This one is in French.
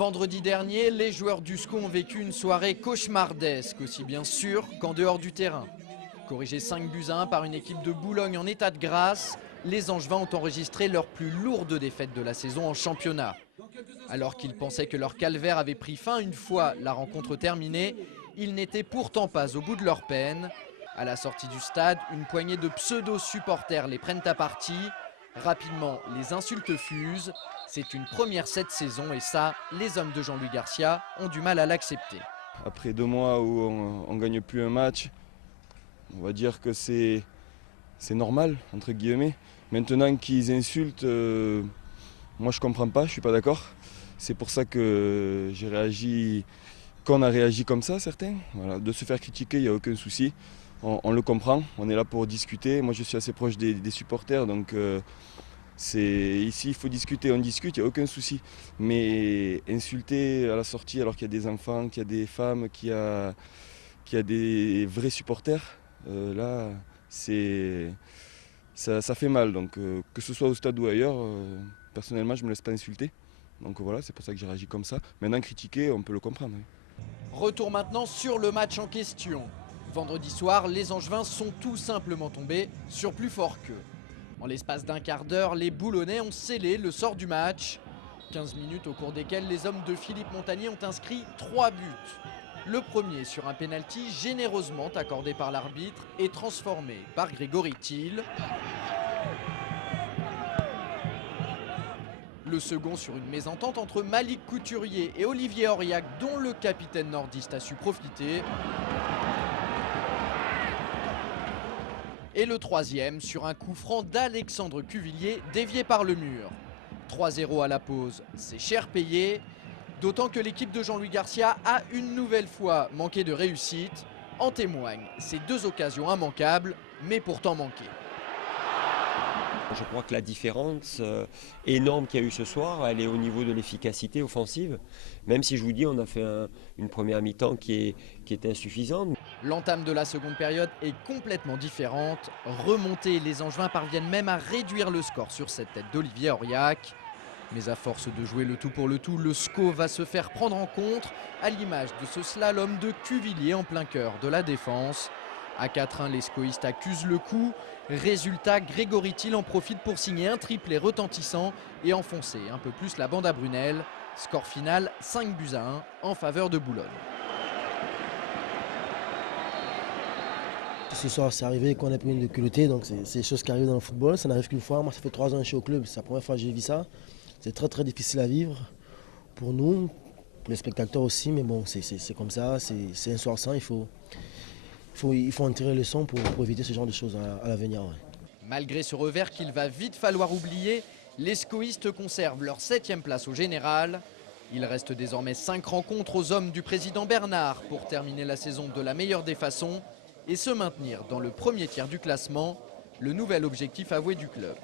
Vendredi dernier, les joueurs du SCO ont vécu une soirée cauchemardesque, aussi bien sur qu'en dehors du terrain. Corrigés 5-1 par une équipe de Boulogne en état de grâce, les Angevins ont enregistré leur plus lourde défaite de la saison en championnat. Alors qu'ils pensaient que leur calvaire avait pris fin une fois la rencontre terminée, ils n'étaient pourtant pas au bout de leur peine. À la sortie du stade, une poignée de pseudo-supporters les prennent à partie. Rapidement, les insultes fusent. C'est une première cette saison et ça, les hommes de Jean-Louis Garcia ont du mal à l'accepter. Après 2 mois où on ne gagne plus un match, on va dire que c'est normal, entre guillemets. Maintenant qu'ils insultent, moi je ne comprends pas, je ne suis pas d'accord. C'est pour ça que j'ai réagi, qu'on a réagi comme ça, certains. Voilà. De se faire critiquer, il n'y a aucun souci. On le comprend, on est là pour discuter. Moi je suis assez proche des supporters, donc ici il faut discuter, on discute, il n'y a aucun souci. Mais insulter à la sortie alors qu'il y a des enfants, qu'il y a des femmes, qu'il y a des vrais supporters, là ça fait mal. Donc que ce soit au stade ou ailleurs, personnellement je ne me laisse pas insulter. Donc voilà, c'est pour ça que j'ai réagi comme ça. Maintenant critiquer, on peut le comprendre. Oui. Retour maintenant sur le match en question. Vendredi soir, les Angevins sont tout simplement tombés sur plus fort qu'eux. En l'espace d'un quart d'heure, les Boulonnais ont scellé le sort du match. 15 minutes au cours desquelles les hommes de Philippe Montagnier ont inscrit 3 buts. Le premier sur un pénalty généreusement accordé par l'arbitre et transformé par Grégory Thiel. Le second sur une mésentente entre Malik Couturier et Olivier Auriac, dont le capitaine nordiste a su profiter. Et le troisième sur un coup franc d'Alexandre Cuvillier dévié par le mur. 3-0 à la pause, c'est cher payé. D'autant que l'équipe de Jean-Louis Garcia a une nouvelle fois manqué de réussite. En témoignent ces 2 occasions immanquables, mais pourtant manquées. Je crois que la différence énorme qu'il y a eu ce soir, elle est au niveau de l'efficacité offensive. Même si je vous dis, on a fait une première mi-temps qui est insuffisante. L'entame de la seconde période est complètement différente. Remontés, les Angevins parviennent même à réduire le score sur cette tête d'Olivier Auriac. Mais à force de jouer le tout pour le tout, le SCO va se faire prendre en contre à l'image de ce slalom de Cuvillier en plein cœur de la défense. À 4-1, les SCOistes accusent le coup. Résultat, Grégory Thiel en profite pour signer un triplé retentissant et enfoncer un peu plus la bande à Brunel. Score final 5-1 en faveur de Boulogne. Ce soir, c'est arrivé qu'on ait pris une culotté, donc c'est des choses qui arrivent dans le football. Ça n'arrive qu'une fois. Moi, ça fait 3 ans que je suis au club, c'est la première fois que j'ai vu ça. C'est très très difficile à vivre pour nous, pour les spectateurs aussi, mais bon, c'est comme ça, c'est un soir sans, il faut en tirer le son pour éviter ce genre de choses à l'avenir. Ouais. Malgré ce revers qu'il va vite falloir oublier, les SCOistes conservent leur 7e place au général. Il reste désormais 5 rencontres aux hommes du président Bernard pour terminer la saison de la meilleure des façons et se maintenir dans le premier tiers du classement, le nouvel objectif avoué du club.